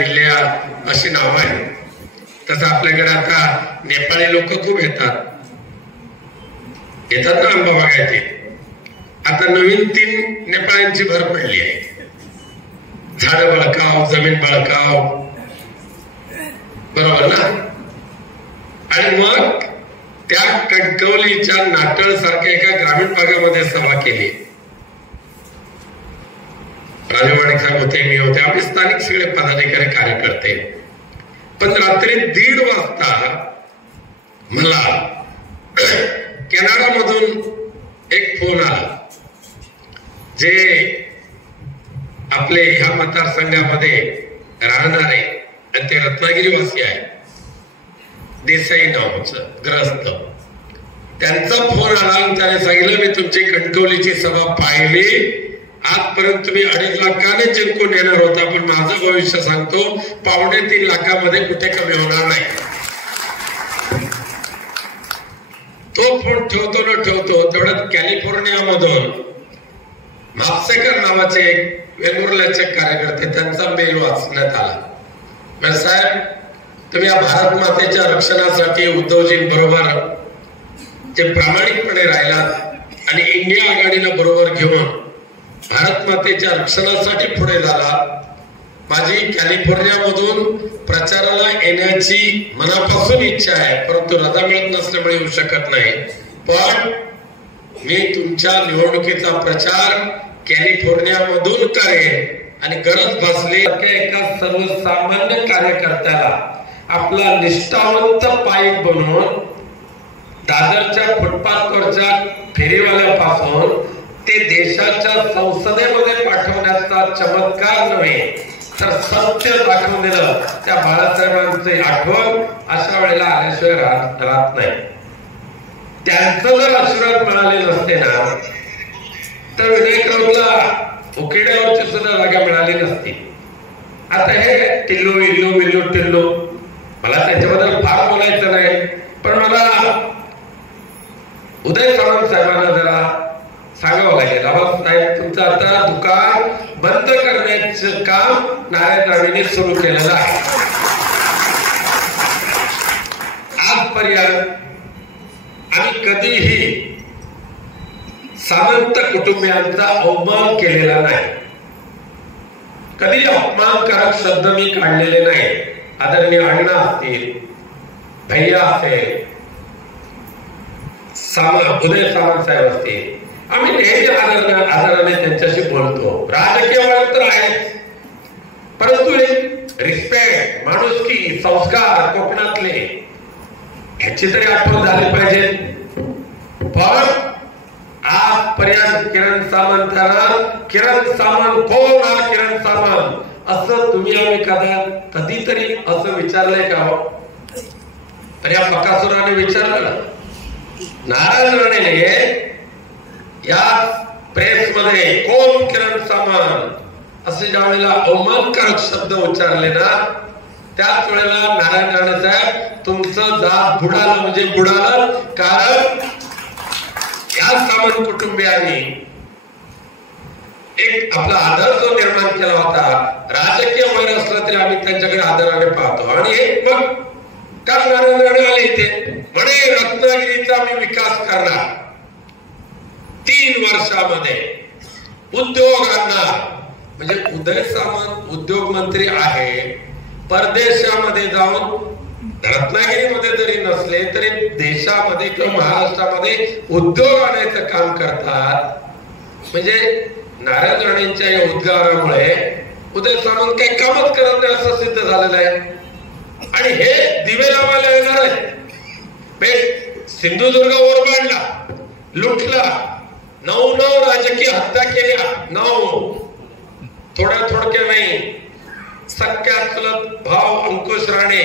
भिल्ल्या अशी नाव आहे. तसं आपल्याकडे आता नेपाळी लोक खूप येतात ना आंबा बघायचे. आता नवीन 3 नेपाळ्यांची भर पडली आहे. झाडं बळकाव, जमीन बळकाव, बरोबर ना. आणि मग त्या कणकवलीच्या नाटळ सारख्या एका ग्रामीण भागामध्ये सभा केली. राजवाडे साहेब होते, मी होते, आम्ही स्थानिक सगळे पदाधिकारी कार्यकर्ते. पण रात्री 1:30 वाजता मला कॅनडा मधून एक फोन आला, जे आपले ह्या मतदारसंघामध्ये राहणारे आणि ते रत्नागिरी वासी आहे, देसाई नावाचं ग्रस्त. त्यांचा फोन आला आणि त्याने सांगितलं, मी तुमची कणकवलीची सभा पाहिली, आजपर्यंत तुम्ही 2.5 लाखाने जिंकून येणार होता, पण माझं भविष्य सांगतो 2.25 लाखामध्ये कुठे कमी होणार नाही. तो फोन ठेवतो न ठेवतो तेवढ्यात कॅलिफोर्निया मधून म्हापसेकर नावाचे एक वेंगुर्ल्याचे कार्यकर्ते, त्यांचा मेल वाचण्यात आला. साहेब, तुम्ही या भारत मातेच्या रक्षणासाठी उद्धवजींबरोबर जे प्रामाणिकपणे राहिलात आणि इंडिया आघाडीला बरोबर घेऊन भारत मातेच्या रक्षणासाठी पुढे झाला. माझी कॅलिफोर्निया मधून प्रचाराला येण्याची मनापासून इच्छा आहे, परंतु रजा मिळत नसल्यामुळे येऊ शकत नाही. पण मी तुमच्या निवडणुकीचा प्रचार कॅलिफोर्निया मधून करेन आणि गरज भासली एका सर्वसामान्य कार्यकर्त्याला आपला निष्ठावंत पाईक बनवून दादरच्या फुटपाथवरच्या फेरीवाल्यापासून ते देशाच्या संसदेमध्ये पाठवण्याचा चमत्कार नव्हे तर सत्य दाखवून दिलं. त्या बाळासाहेबांचे आठवण अशा वेळेला आल्याशिवाय राहत नाही. त्यांचं जर आशीर्वाद मिळाले नसते ना, तर विनायक राऊतला उकिड्यावरची सुद्धा जागा मिळाली नसती. आता हे टिल्लू इल्लू बिल्लू टिल्लू, मला त्याच्याबद्दल फार बोलायचं नाही, पण मला उदय सामंत साहेबांना जरा सांगावं लागेल, साहेब तुमचं आता दुकान बंद करण्याचं काम नारायण राणेंनी सुरू केलेलं आहे. आजपर्यंत आम्ही कधीही सामंत कुटुंबियांचा अवमान केलेला नाही, कधी अपमानकारक शब्द मी काढलेले नाही. आदरणीय अण्णा असतील, भैया असेल, उदय सामंत साहेब असतील, आम्ही नेहमी आदराने त्यांच्याशी बोलतो. राजकीय वळण तर आहे, परंतु एक रिस्पेक्ट, माणुसकी, संस्कार कोकणातले ह्याची तरी आठवण झाली पाहिजे. पण आजपर्यंत किरण सामंत कोण हा किरण सामंत असं तुम्ही आम्ही कधीतरी असं विचारलंय का? तर या बकासुराने विचारलं. नारायण राणेने या प्रेस मध्ये कोण किरण सामंत असे ज्या वेळेला अवमानकारक शब्द उच्चारले ना, त्याच वेळेला नारायण राणे साहेब तुमचं दात बुडालं म्हणजे बुडालं. कारण या सामंत कुटुंबियांनी एक आपला आदर जो निर्माण केला होता, राजकीय वैर असला तरी आम्ही त्यांच्याकडे आदराने पाहतो. आणि एक मग काल नारायण राणे आले इथे म्हणे रत्नागिरीचा मी विकास करणार 3 वर्षामध्ये, उद्योगांना. म्हणजे उदय सामंत उद्योग मंत्री आहे, परदेशामध्ये जाऊन रत्नागिरीमध्ये जरी नसले तरी देशामध्ये किंवा महाराष्ट्रामध्ये उद्योग आणायचं काम करतात. म्हणजे नारायण राणेंच्या या उद्गारामुळे उदय सामंत काही कामच करत नाही असं सिद्ध झालेलं आहे. आणि हे दिवे लावायला येणार आहे. सिंधुदुर्ग ओरबाडला, लुटला, 9 राजकीय हत्या केल्या, 9 थोडक्या नाही. सख्या चुलत भाव अंकुश राणे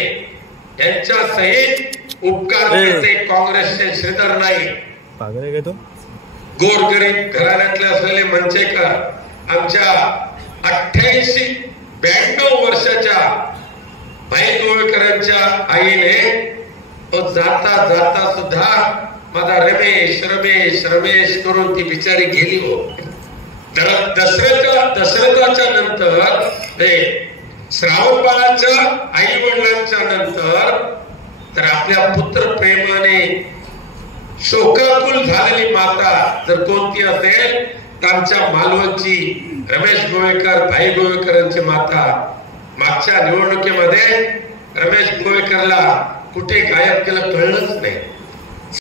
यांच्या सहित उपकार केले काँग्रेसचे श्रीधर नाईक, गोरगरीब घराण्यातले असलेले मंचेकर, आमच्या 88-92 वर्षाच्या भाई गोळकरांच्या आईने जाता जाता सुद्धा माझा रमेश करून ती बिचारी गेली. हो, दशरथाच्या नंतर श्रावण बाळाच्या आई वडिलांच्या नंतर तर आपल्या पुत्र प्रेमाने शोकाकुल झालेली माता जर कोणती असेल तर आमच्या मालवणची रमेश गोवेकर, भाई गोवेकरांची माता. मागच्या निवडणुकीमध्ये रमेश गोवेकरला कुठे गायब केलं कळलंच नाही.